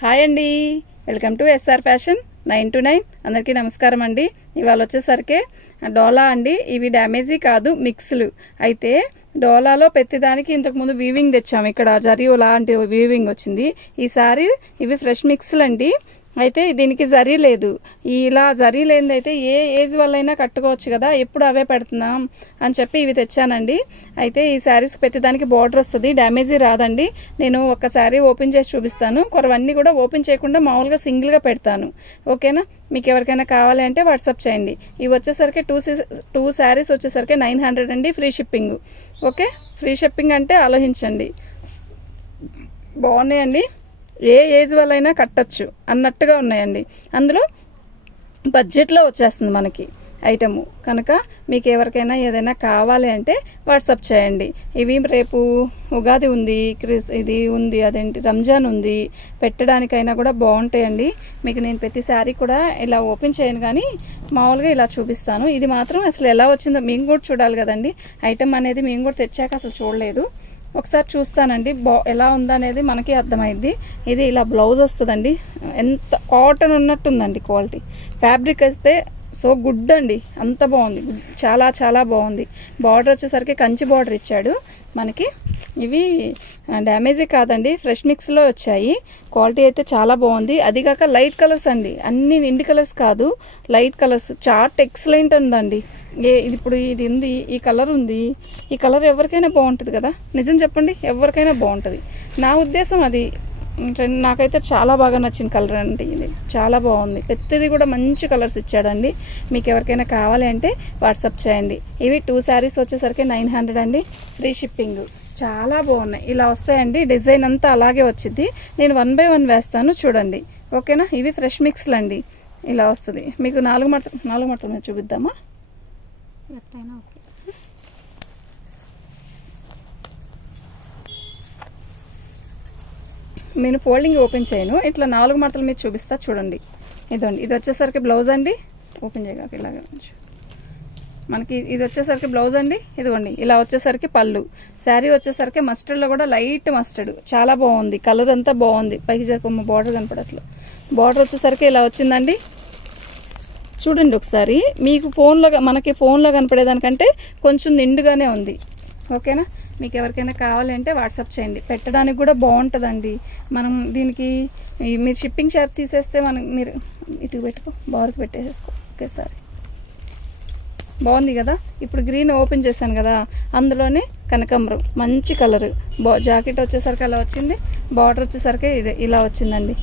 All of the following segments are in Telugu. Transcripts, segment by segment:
హాయ్ అండి, వెల్కమ్ టు ఎస్ఆర్ ఫ్యాషన్ 929. అందరికీ నమస్కారం అండి. ఇవాళ వచ్చేసరికి డోలా అండి. ఇవి డ్యామేజీ కాదు, మిక్స్లు. అయితే డోలాలో ప్రతిదానికి ఇంతకుముందు వీవింగ్ తెచ్చాము. ఇక్కడ జరీ లాంటి వీవింగ్ వచ్చింది. ఈసారి ఇవి ఫ్రెష్ మిక్స్లు అండి. అయితే దీనికి జరీ లేదు. ఇలా జరీ లేనిది అయితే ఏ ఏజ్ వల్లైనా కట్టుకోవచ్చు కదా, ఎప్పుడు అవే పెడుతున్నాం అని చెప్పి ఇవి తెచ్చానండి. అయితే ఈ శారీస్ ప్రతిదానికి బార్డర్ వస్తుంది, డ్యామేజీ రాదండి. నేను ఒక శారీ ఓపెన్ చేసి చూపిస్తాను. కొరవన్నీ కూడా ఓపెన్ చేయకుండా మామూలుగా సింగిల్గా పెడతాను. ఓకేనా? మీకు ఎవరికైనా కావాలి అంటే వాట్సాప్ చేయండి. ఇవి వచ్చేసరికి టూ శారీస్ వచ్చేసరికి 900 అండి, free shipping. Okay, free shipping అంటే ఆలోచించండి. బాగున్నాయండి, ఏ ఏజ్ వాళ్ళైనా కట్టచ్చు అన్నట్టుగా ఉన్నాయండి. అందులో బడ్జెట్లో వచ్చేస్తుంది మనకి ఐటము. కనుక మీకు ఎవరికైనా ఏదైనా కావాలి అంటే వాట్సాప్ చేయండి. ఇవి రేపు ఉగాది ఉంది, ఇది ఉంది, అదేంటి రంజాన్ ఉంది, పెట్టడానికైనా కూడా బాగుంటాయండి. మీకు నేను ప్రతి శారీ కూడా ఇలా ఓపెన్ చేయను, కానీ మామూలుగా ఇలా చూపిస్తాను. ఇది మాత్రం అసలు ఎలా వచ్చిందో మేము కూడా చూడాలి కదండి. ఐటమ్ అనేది మేము కూడా తెచ్చాక అసలు చూడలేదు. ఒకసారి చూస్తానండి ఎలా ఉందనేది మనకి అర్థమైద్ది. ఇది ఇలా బ్లౌజ్ వస్తుందండి. ఎంత కాటన్ ఉన్నట్టుందండి క్వాలిటీ. ఫ్యాబ్రిక్ అయితే సో గుడ్ అండి, అంత బాగుంది, చాలా చాలా బాగుంది. బార్డర్ వచ్చేసరికి కంచి బార్డర్ ఇచ్చాడు మనకి. ఇవి డ్యామేజీ కాదండి, ఫ్రెష్ మిక్స్లో వచ్చాయి. క్వాలిటీ అయితే చాలా బాగుంది. అది కాక లైట్ కలర్స్ అండి, అన్ని నిండి కలర్స్ కాదు, లైట్ కలర్స్. చార్ట్ ఎక్సలెంట్ ఉందండి. ఇప్పుడు ఇది ఉంది, ఈ కలర్ ఉంది. ఈ కలర్ ఎవరికైనా బాగుంటుంది కదా, నిజం చెప్పండి, ఎవరికైనా బాగుంటుంది. నా ఉద్దేశం అది. నాకైతే చాలా బాగా నచ్చిన కలర్ అండి ఇది, చాలా బాగుంది. ప్రతిది కూడా మంచి కలర్స్ ఇచ్చాడండి. మీకు ఎవరికైనా కావాలి అంటే వాట్సాప్ చేయండి. ఇవి 2 శారీస్ వచ్చేసరికి 900 అండి, ఫ్రీ షిప్పింగ్. చాలా బాగున్నాయి. ఇలా వస్తాయండి, డిజైన్ అంతా అలాగే వచ్చింది. నేను 1 by 1 వేస్తాను, చూడండి. ఓకేనా? ఇవి ఫ్రెష్ మిక్స్లు అండి. ఇలా వస్తుంది మీకు. 4 మడతల మీద చూపిద్దామా? ఎట్లయినా ఓకే. నేను ఫోల్డింగ్ ఓపెన్ చేయను, ఇట్లా 4 మడతల మీద చూపిస్తా, చూడండి. ఇదండి, ఇది వచ్చేసరికి బ్లౌజ్ అండి. ఓపెన్ చేయగాక ఇలాగే మనకి ఇది వచ్చేసరికి బ్లౌజ్ అండి. ఇదిగోండి, ఇలా వచ్చేసరికి పళ్ళు. శారీ వచ్చేసరికి మస్టర్డ్లో కూడా లైట్ మస్టర్డ్, చాలా బాగుంది. కలర్ అంతా బాగుంది. పైకి జరపమ్మ, బార్డర్ కనపడట్లేదు. బార్డర్ వచ్చేసరికి ఇలా వచ్చిందండి. చూడండి ఒకసారి. మీకు మనకి ఫోన్లో కనపడేదానికంటే కొంచెం నిండుగానే ఉంది. ఓకేనా? మీకు ఎవరికైనా కావాలి అంటే వాట్సాప్ చేయండి. పెట్టడానికి కూడా బాగుంటుందండి. మనం దీనికి మీరు షిప్పింగ్ చార్జ్ తీసేస్తే మీరు ఇటు పెట్టుకో, బార్కి పెట్టేసేసుకో ఒకేసారి. బాగుంది కదా. ఇప్పుడు గ్రీన్ ఓపెన్ చేశాను కదా, అందులోనే కనకాంబరం మంచి కలరు. జాకెట్ వచ్చేసరికి అలా వచ్చింది. బార్డర్ వచ్చేసరికి ఇదే ఇలా వచ్చిందండి.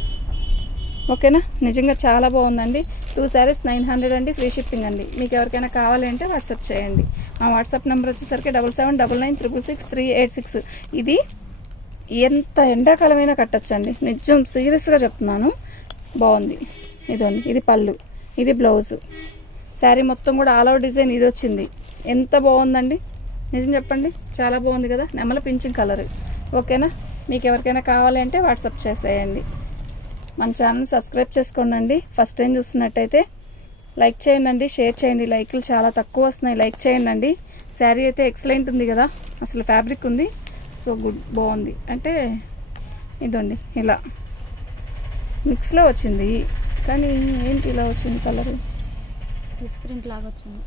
ఓకేనా? నిజంగా చాలా బాగుందండి. 2 శారీస్ 900 అండి, ఫ్రీ షిప్పింగ్ అండి. మీకు ఎవరికైనా కావాలి అంటే వాట్సాప్ చేయండి. మా వాట్సాప్ నెంబర్ వచ్చేసరికి 7799966386. ఇది ఎంత ఎండాకాలమైనా కట్టచ్చండి, నిజం సీరియస్గా చెప్తున్నాను. బాగుంది. ఇదండి, ఇది పళ్ళు, ఇది బ్లౌజు. శారీ మొత్తం కూడా ఆల్ ఓవర్ డిజైన్ ఇది వచ్చింది. ఎంత బాగుందండి, నిజం చెప్పండి, చాలా బాగుంది కదా. నెమల పింఛన్ కలర్. ఓకేనా? మీకు ఎవరికైనా కావాలి అంటే వాట్సాప్ చేసేయండి. మన ఛానల్ సబ్స్క్రైబ్ చేసుకోండి. ఫస్ట్ టైం చూస్తున్నట్టయితే లైక్ చేయండి, షేర్ చేయండి. లైక్లు చాలా తక్కువ వస్తున్నాయి, లైక్ చేయండి. శారీ అయితే ఎక్సలెంట్ ఉంది కదా, అసలు ఫ్యాబ్రిక్ ఉంది, సో గుడ్, బాగుంది. అంటే ఇదండి, ఇలా మిక్స్లో వచ్చింది, కానీ ఏంటి ఇలా వచ్చింది కలర్, ప్రింట్ లాగా వచ్చింది.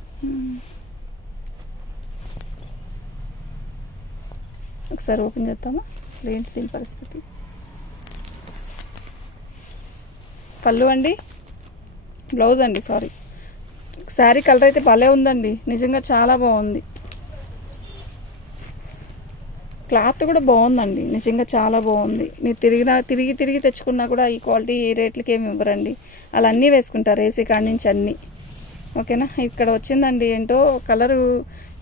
ఒకసారి ఓపెన్ చేద్దామా, అసలు ఏంటి దీని పరిస్థితి. పళ్ళు అండి, బ్లౌజ్ అండి, సారీ. శారీ కలర్ అయితే భలే ఉందండి, నిజంగా చాలా బాగుంది. క్లాత్ కూడా బాగుందండి, నిజంగా చాలా బాగుంది. మీరు తిరిగి తెచ్చుకున్నా కూడా ఈ క్వాలిటీ ఈ రేట్లకి ఏమి ఇవ్వరండి. అలా అన్నీ వేసుకుంటారు, ఏసీ కాడి నుంచి అన్నీ. ఓకేనా? ఇక్కడ వచ్చిందండి ఏంటో కలరు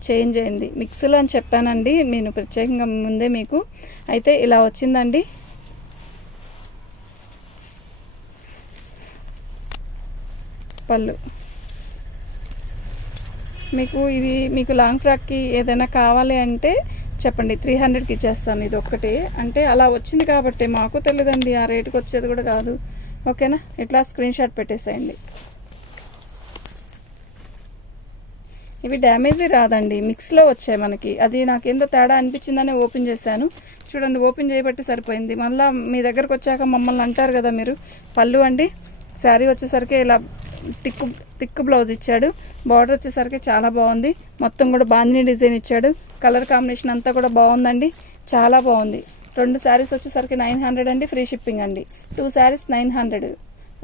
చేంజ్ అయింది, మిక్స్లో అని చెప్పానండి నేను ప్రత్యేకంగా ముందే మీకు. అయితే ఇలా వచ్చిందండి. పళ్ళు మీకు లాంగ్ ఫ్రాక్కి ఏదైనా కావాలి అంటే చెప్పండి, 300కి ఇచ్చేస్తాను. ఇది ఒక్కటే అంటే అలా వచ్చింది కాబట్టి, మాకు తెలియదండి, ఆ రేటుకి వచ్చేది కూడా కాదు. ఓకేనా? ఇట్లా స్క్రీన్ షాట్ పెట్టేసేయండి. ఇవి డ్యామేజీ రాదండి, మిక్స్లో వచ్చాయి మనకి. అది నాకేందో తేడా అనిపించిందని ఓపెన్ చేశాను. చూడండి, ఓపెన్ చేయబట్టి సరిపోయింది. మళ్ళీ మీ దగ్గరకు వచ్చాక మమ్మల్ని అంటారు కదా మీరు. పళ్ళు అండి, శారీ వచ్చేసరికి ఇలా థిక్ బ్లౌజ్ ఇచ్చాడు. బార్డర్ వచ్చేసరికి చాలా బాగుంది. మొత్తం కూడా బాందిని డిజైన్ ఇచ్చాడు. కలర్ కాంబినేషన్ అంతా కూడా బాగుందండి, చాలా బాగుంది. 2 శారీస్ వచ్చేసరికి 900 అండి, ఫ్రీ షిప్పింగ్ అండి. 2 శారీస్ 900.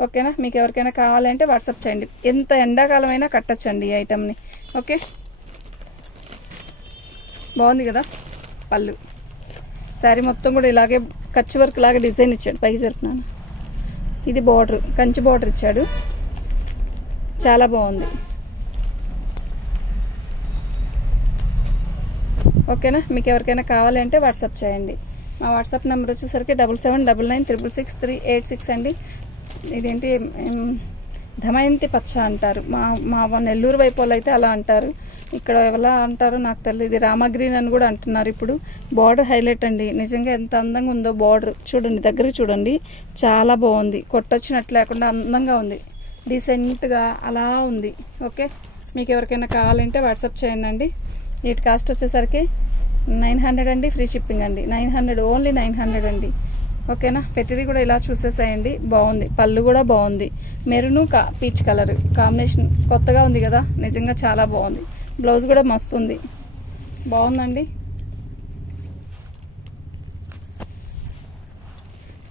ఓకేనా? మీకు ఎవరికైనా కావాలంటే వాట్సాప్ చేయండి. ఎంత ఎండాకాలం అయినా కట్టచ్చండి ఈ ఐటమ్ని. ఓకే, బాగుంది కదా పళ్ళు. శారీ మొత్తం కూడా ఇలాగే కచ్చి వర్క్ లాగా డిజైన్ ఇచ్చాడు. పైకి జరుపున్నాను. ఇది బార్డర్, కంచి బార్డర్ ఇచ్చాడు, చాలా బాగుంది. ఓకేనా? మీకు ఎవరికైనా కావాలంటే వాట్సాప్ చేయండి. మా వాట్సాప్ నెంబర్ వచ్చేసరికి 7799963886 అండి. ఇదేంటి ధమయంతి పచ్చ అంటారు, మా నెల్లూరు వైపు వాళ్ళు అయితే అలా అంటారు. ఇక్కడ ఎలా అంటారో నాకు తెలియదు. ఇది రామగ్రీన్ అని కూడా అంటున్నారు ఇప్పుడు. బార్డర్ హైలైట్ అండి, నిజంగా ఎంత అందంగా ఉందో బార్డర్. చూడండి, దగ్గరికి చూడండి, చాలా బాగుంది. కొట్టొచ్చినట్లు లేకుండా అందంగా ఉంది, డీసెంట్గా అలా ఉంది. ఓకే, మీకు ఎవరికైనా కావాలంటే వాట్సాప్ చేయండి అండి. వీటి కాస్ట్ వచ్చేసరికి 900 అండి, ఫ్రీ షిప్పింగ్ అండి. 900, ఓన్లీ 900 అండి. ఓకేనా? ప్రతిదీ కూడా ఇలా చూసేసేయండి. బాగుంది, పళ్ళు కూడా బాగుంది. మెరూన్ పీచ్ కలర్ కాంబినేషన్ కొత్తగా ఉంది కదా, నిజంగా చాలా బాగుంది. బ్లౌజ్ కూడా మస్తు ఉంది, బాగుందండి.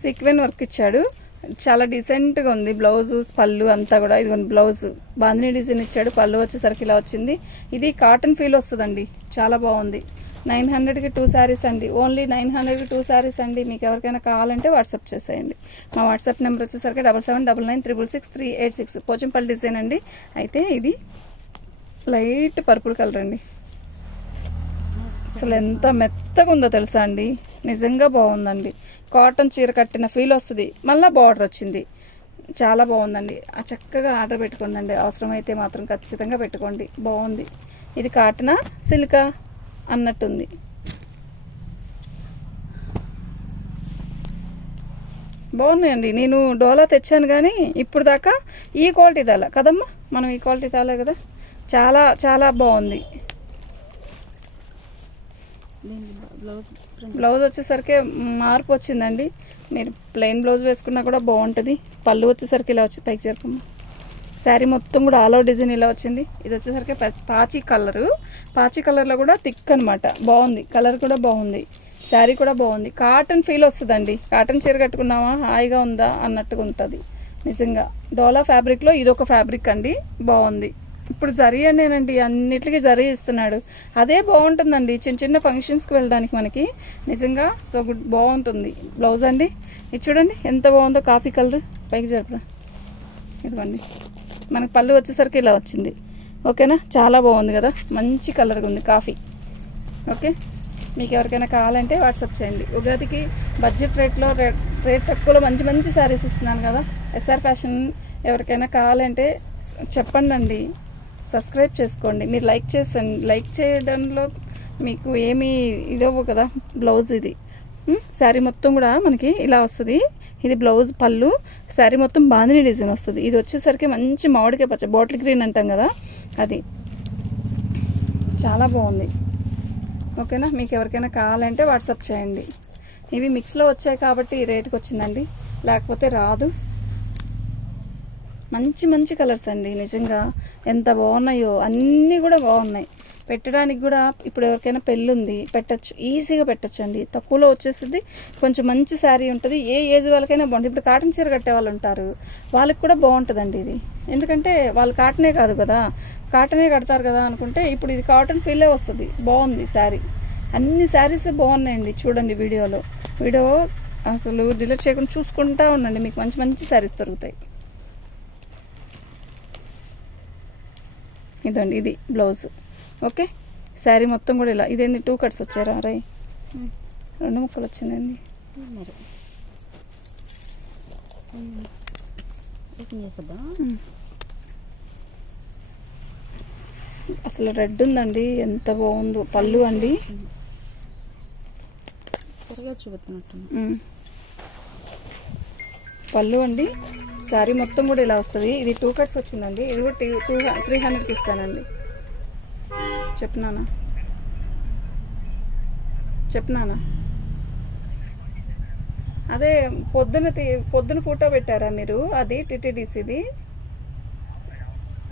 సీక్వెన్ వర్క్ ఇచ్చాడు, చాలా డీసెంట్గా ఉంది. బ్లౌజ్ పళ్ళు అంతా కూడా ఇదిగోండి, బ్లౌజ్ బాందిని డిజైన్ ఇచ్చాడు. పళ్ళు వచ్చేసరికి ఇలా వచ్చింది. ఇది కాటన్ ఫీల్ వస్తుందండి, చాలా బాగుంది. 900కి 2 శారీస్ అండి, ఓన్లీ 900కి 2 శారీస్ అండి. మీకు ఎవరికైనా కావాలంటే వాట్సాప్ చేసేయండి. మా వాట్సాప్ నెంబర్ వచ్చేసరికి 7799963886. పోచంపల్లి డిజైన్ అండి. అయితే ఇది లైట్ పర్పుల్ కలర్ అండి. అసలు ఎంత మెత్తగా ఉందో తెలుసా అండి, నిజంగా బాగుందండి. కాటన్ చీర కట్టిన ఫీల్ వస్తుంది. మళ్ళీ బార్డర్ వచ్చింది, చాలా బాగుందండి. చక్కగా ఆర్డర్ పెట్టుకోండి అండి, అవసరమైతే మాత్రం ఖచ్చితంగా పెట్టుకోండి. బాగుంది. ఇది కాటనా సిల్కా అన్నట్టుంది. బాగున్నాయండి. నేను డోలా తెచ్చాను కానీ ఇప్పుడు దాకా ఈ క్వాలిటీ తాలే కదమ్మా, మనం ఈ క్వాలిటీ తాలే కదా. చాలా చాలా బాగుంది. బ్లౌజ్ వచ్చేసరికి మార్పు వచ్చిందండి. మీరు ప్లెయిన్ బ్లౌజ్ వేసుకున్నా కూడా బాగుంటుంది. పళ్ళు వచ్చేసరికి ఇలా వచ్చి పైకి జరపమ్మా. శారీ మొత్తం కూడా ఆల్ ఓవర్ డిజైన్ ఇలా వచ్చింది. ఇది వచ్చేసరికి పాచి కలరు, పాచి కలర్లో కూడా థిక్ అనమాట. బాగుంది, కలర్ కూడా బాగుంది. శారీ కూడా బాగుంది. కాటన్ ఫీల్ వస్తుందండి. కాటన్ చీర కట్టుకున్నామా హాయిగా ఉందా అన్నట్టుగా ఉంటుంది నిజంగా. డోలా ఫ్యాబ్రిక్లో ఇదొక ఫ్యాబ్రిక్ అండి, బాగుంది. ఇప్పుడు జరీ అనేనండి, అన్నిటికీ జరీ ఇస్తున్నాడు. అదే బాగుంటుందండి చిన్న చిన్న ఫంక్షన్స్కి వెళ్ళడానికి మనకి, నిజంగా సో గుడ్, బాగుంటుంది. బ్లౌజ్ అండి, ఇది చూడండి ఎంత బాగుందో, కాఫీ కలర్. పైకి జరపరా, ఇదిగోండి. మనకి పళ్ళు వచ్చేసరికి ఇలా వచ్చింది. ఓకేనా? చాలా బాగుంది కదా, మంచి కలర్గా ఉంది కాఫీ. ఓకే, మీకు ఎవరికైనా కావాలంటే వాట్సాప్ చేయండి. ఉగాదికి బడ్జెట్ రేట్లో రేట్ తక్కువలో మంచి మంచి శారీస్ ఇస్తున్నాను కదా. ఎస్ఆర్ ఫ్యాషన్ ఎవరికైనా కావాలంటే చెప్పండి అండి. సబ్స్క్రైబ్ చేసుకోండి. మీరు లైక్ చేసండి, లైక్ చేయడంలో మీకు ఏమీ ఇదవ్వు కదా. బ్లౌజ్ ఇది శారీ మొత్తం కూడా మనకి ఇలా వస్తుంది. ఇది బ్లౌజ్, పళ్ళు, శారీ మొత్తం బాందిని డిజైన్ వస్తుంది. ఇది వచ్చేసరికి మంచి మామిడికాయ పచ్చ, బాటిల్ గ్రీన్ అంటాం కదా, అది చాలా బాగుంది. ఓకేనా? మీకు ఎవరికైనా కావాలంటే వాట్సాప్ చేయండి. ఇవి మిక్స్లో వచ్చాయి కాబట్టి ఈ రేటుకి వచ్చిందండి, లేకపోతే రాదు. మంచి మంచి కలర్స్ అండి, నిజంగా ఎంత బాగున్నాయో, అన్నీ కూడా బాగున్నాయి. పెట్టడానికి కూడా ఇప్పుడు ఎవరికైనా పెళ్ళి ఉంది, పెట్టచ్చు, ఈజీగా పెట్టచ్చు అండి. తక్కువలో వచ్చేస్తుంది. కొంచెం మంచి శారీ ఉంటుంది, ఏ ఏజ్ వాళ్ళకైనా బాగుంటుంది. ఇప్పుడు కాటన్ చీర కట్టే వాళ్ళు ఉంటారు, వాళ్ళకి కూడా బాగుంటుందండి ఇది. ఎందుకంటే వాళ్ళు కాటనే కాదు కదా, కాటనే కడతారు కదా అనుకుంటే ఇప్పుడు ఇది కాటన్ ఫీలే వస్తుంది. బాగుంది శారీ, అన్ని శారీస్ బాగున్నాయండి. చూడండి వీడియో అసలు డిలీట్ చేయకుండా చూసుకుంటా ఉండండి, మీకు మంచి మంచి శారీస్ దొరుకుతాయి. ఇదండి, ఇది బ్లౌజ్. ఓకే, శారీ మొత్తం కూడా ఇలా. ఇదేంది 2 కట్స్ వచ్చారా రై, 2 ముక్కలు వచ్చిందండి. అసలు రెడ్ ఉందండి, ఎంత బాగుందో. పళ్ళు అండి, పళ్ళు అండి. శారీ మొత్తం కూడా ఇలా వస్తుంది. ఇది 2 కట్స్ వచ్చిందండి. ఇది కూడా 300కి ఇస్తానండి. చెప్పినానా అదే పొద్దున ఫోటో పెట్టారా మీరు? అది టీటీడీసీది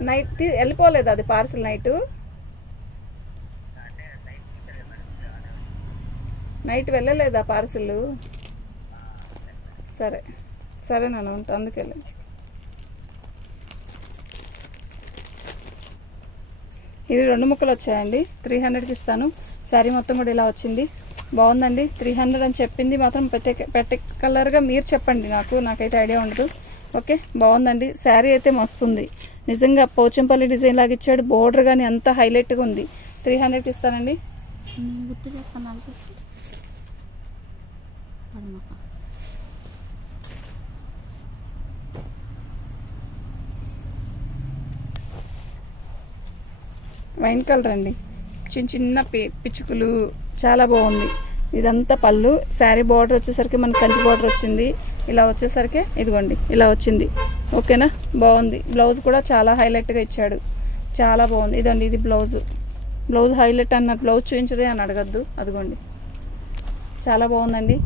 నైట్ వెళ్ళిపోలేదు అది పార్సిల్ నైట్ వెళ్ళలేదా పార్సిల్? సరే నాన్న ఉంటా, అందుకెళ్ళి. ఇది 2 ముక్కలు వచ్చాయండి. 300కి ఇస్తాను. శారీ మొత్తం కూడా ఇలా వచ్చింది. బాగుందండి. 300 అని చెప్పింది మాత్రం పర్టికులర్గా మీరు చెప్పండి, నాకైతే ఐడియా ఉండదు. ఓకే, బాగుందండి. శారీ అయితే మస్తుంది నిజంగా. పోచంపల్లి డిజైన్ లాగా ఇచ్చాడు. బోర్డర్ కానీ అంత హైలైట్గా ఉంది. 300కి ఇస్తానండి. వైన్ కలర్ అండి, చిన్న పిచ్చుకులు, చాలా బాగుంది. ఇదంతా పళ్ళు. శారీ బార్డర్ వచ్చేసరికి మనకి కంచి బార్డర్ వచ్చింది. ఇలా వచ్చేసరికి ఇదిగోండి ఇలా వచ్చింది. ఓకేనా, బాగుంది. బ్లౌజ్ కూడా చాలా హైలైట్గా ఇచ్చాడు, చాలా బాగుంది. ఇదండి ఇది బ్లౌజ్ హైలైట్ అన్నట్టు. బ్లౌజ్ చూపించడే అని అడగద్దు, అదిగోండి చాలా బాగుందండి.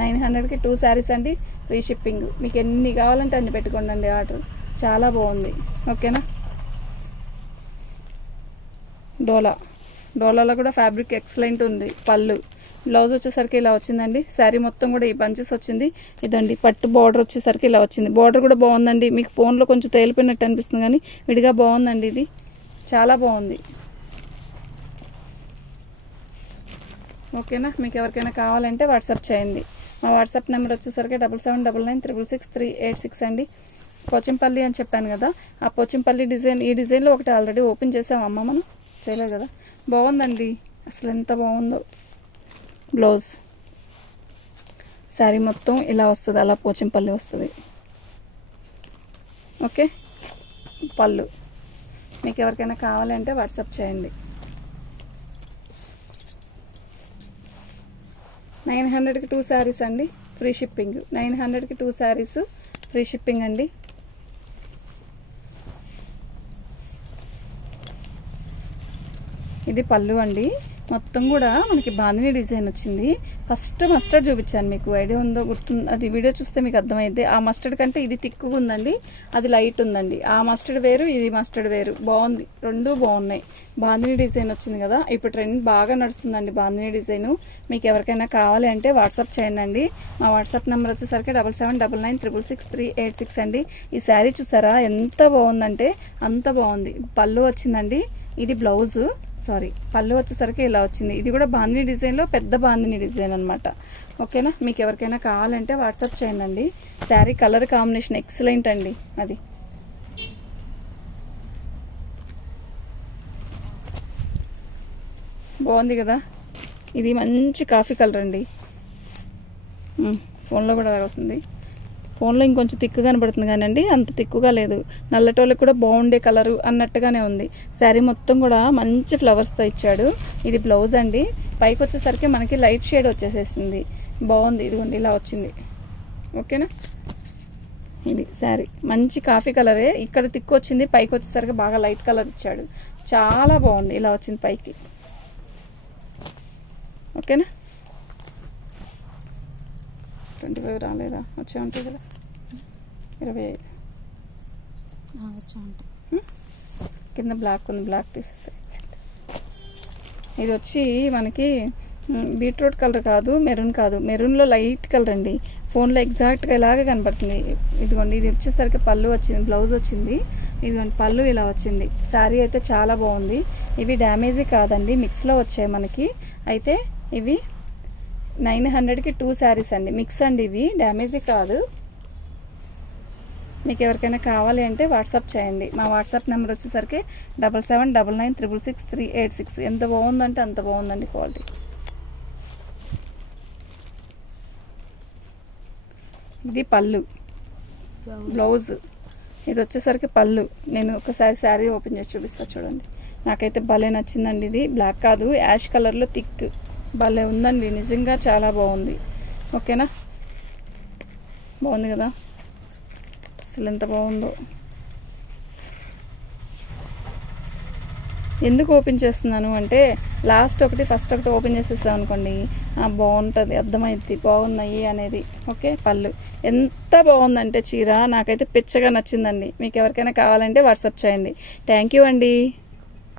900కి 2 శారీస్ అండి. Free shipping. మీకు ఎన్ని కావాలంటే అన్ని పెట్టుకోండి అండి ఆర్డర్. చాలా బాగుంది. ఓకేనా. డోలాలో కూడా ఫ్యాబ్రిక్ ఎక్సలెంట్ ఉంది. పళ్ళు, బ్లౌజ్ వచ్చేసరికి ఇలా వచ్చిందండి. శారీ మొత్తం కూడా ఈ బంచెస్ వచ్చింది. ఇదండి పట్టు బార్డర్ వచ్చేసరికి ఇలా వచ్చింది. బార్డర్ కూడా బాగుందండి. మీకు ఫోన్లో కొంచెం తేలిపోయినట్టు అనిపిస్తుంది కానీ విడిగా బాగుందండి. ఇది చాలా బాగుంది. ఓకేనా. మీకు ఎవరికైనా కావాలంటే వాట్సాప్ చేయండి. మా వాట్సాప్ నెంబర్ వచ్చేసరికి 7799966386 అండి. పోచంపల్లి అని చెప్పాను కదా, ఆ పోచంపల్లి డిజైన్, ఈ డిజైన్లో ఒకటి ఆల్రెడీ ఓపెన్ చేసామమ్మ, మనం చేయలేదు కదా. బాగుందండి, అసలు ఎంత బాగుందో. బ్లౌజ్, శారీ మొత్తం ఇలా వస్తుంది, అలా పోచంపల్లి వస్తుంది. ఓకే, పళ్ళు. మీకు ఎవరికైనా కావాలంటే వాట్సాప్ చేయండి. 900కి 2 శారీస్ అండి. Free shipping. 900కి 2 శారీస్ ఫ్రీ షిప్పింగ్ అండి. ఇది పళ్ళు అండి. మొత్తం కూడా మనకి బాందిని డిజైన్ వచ్చింది. ఫస్ట్ మస్టర్డ్ చూపించాను, మీకు ఐడియా ఉందో గుర్తుంది, అది వీడియో చూస్తే మీకు అర్థమైంది. ఆ మస్టర్డ్ కంటే ఇది థిక్గా ఉందండి, అది లైట్ ఉందండి. ఆ మస్టర్డ్ వేరు, ఇది మస్టర్డ్ వేరు. బాగుంది, రెండు బాగున్నాయి. బాందిని డిజైన్ వచ్చింది కదా, ఇప్పుడు ట్రెండ్ బాగా నడుస్తుందండి బాందిని డిజైన్. మీకు ఎవరికైనా కావాలి అంటే వాట్సాప్ చేయండి. మా వాట్సాప్ నెంబర్ వచ్చేసరికి 7799666386 అండి. ఈ శారీ చూసారా ఎంత బాగుందంటే అంత బాగుంది. పళ్ళు వచ్చిందండి. ఇది బ్లౌజు, పళ్ళు వచ్చేసరికి ఇలా వచ్చింది. ఇది కూడా బాందిని డిజైన్లో పెద్ద బాందిని డిజైన్ అనమాట. ఓకేనా. మీకు ఎవరికైనా కావాలంటే వాట్సాప్ చేయండి. శారీ కలర్ కాంబినేషన్ ఎక్సలెంట్ అండి. అది బాగుంది కదా. ఇది మంచి కాఫీ కలర్ అండి. ఫోన్లో కూడా వస్తుంది. ఫోన్లో ఇంకొంచెం తిక్కు కనబడుతుంది కానీ అండి అంత తిక్కుగా లేదు. నల్లటోళ్ళకి కూడా బాగుండే కలరు అన్నట్టుగానే ఉంది. శారీ మొత్తం కూడా మంచి ఫ్లవర్స్తో ఇచ్చాడు. ఇది బ్లౌజ్ అండి. పైకి వచ్చేసరికి మనకి లైట్ షేడ్ వచ్చేసేసింది. బాగుంది. ఇదిగోండి ఇలా వచ్చింది. ఓకేనా. ఇది శారీ మంచి కాఫీ కలరే. ఇక్కడ తిక్కు వచ్చింది, పైకి వచ్చేసరికి బాగా లైట్ కలర్ ఇచ్చాడు. చాలా బాగుంది. ఇలా వచ్చింది పైకి. ఓకేనా. 25 రాలేదా? వచ్చా ఉంటుంది కదా, 25 వచ్చా ఉంటుంది. కింద బ్లాక్ ఉంది, బ్లాక్ తీసేసాయి. ఇది వచ్చి మనకి బీట్రూట్ కలర్ కాదు, మెరూన్ కాదు, మెరూన్లో లైట్ కలర్ అండి. ఫోన్లో ఎగ్జాక్ట్గా ఇలాగే కనపడుతుంది. ఇదిగోండి ఇది వచ్చేసరికి పళ్ళు వచ్చింది, బ్లౌజ్ వచ్చింది. ఇదిగోండి పళ్ళు ఇలా వచ్చింది. శారీ అయితే చాలా బాగుంది. ఇవి డ్యామేజీ కాదండి, మిక్స్లో వచ్చాయి మనకి. అయితే ఇవి 900కి 2 శారీస్ అండి. మిక్స్ అండి, ఇవి డ్యామేజీ కాదు. మీకు ఎవరికైనా కావాలి అంటే వాట్సాప్ చేయండి. మా వాట్సాప్ నెంబర్ వచ్చేసరికి 7799666386. ఎంత బాగుందంటే అంత బాగుందండి క్వాలిటీ. ఇది పళ్ళు, బ్లౌజ్. ఇది వచ్చేసరికి పళ్ళు. నేను ఒకసారి శారీ ఓపెన్ చేసి చూపిస్తా చూడండి. నాకైతే భలే నచ్చిందండి. ఇది బ్లాక్ కాదు, యాష్ కలర్లో థిక్ భలే ఉందండి. నిజంగా చాలా బాగుంది. ఓకేనా. బాగుంది కదా, అసలు ఎంత బాగుందో. ఎందుకు ఓపెన్ చేస్తున్నాను అంటే లాస్ట్ ఒకటి ఫస్ట్ ఒకటి ఓపెన్ చేసేసాం అనుకోండి బాగుంటుంది, అర్థమైంది బాగున్నాయి అనేది. ఓకే, పళ్ళు ఎంత బాగుందంటే చీర నాకైతే పిచ్చగా నచ్చిందండి. మీకు ఎవరికైనా కావాలంటే వాట్సాప్ చేయండి. థ్యాంక్ యూ అండి.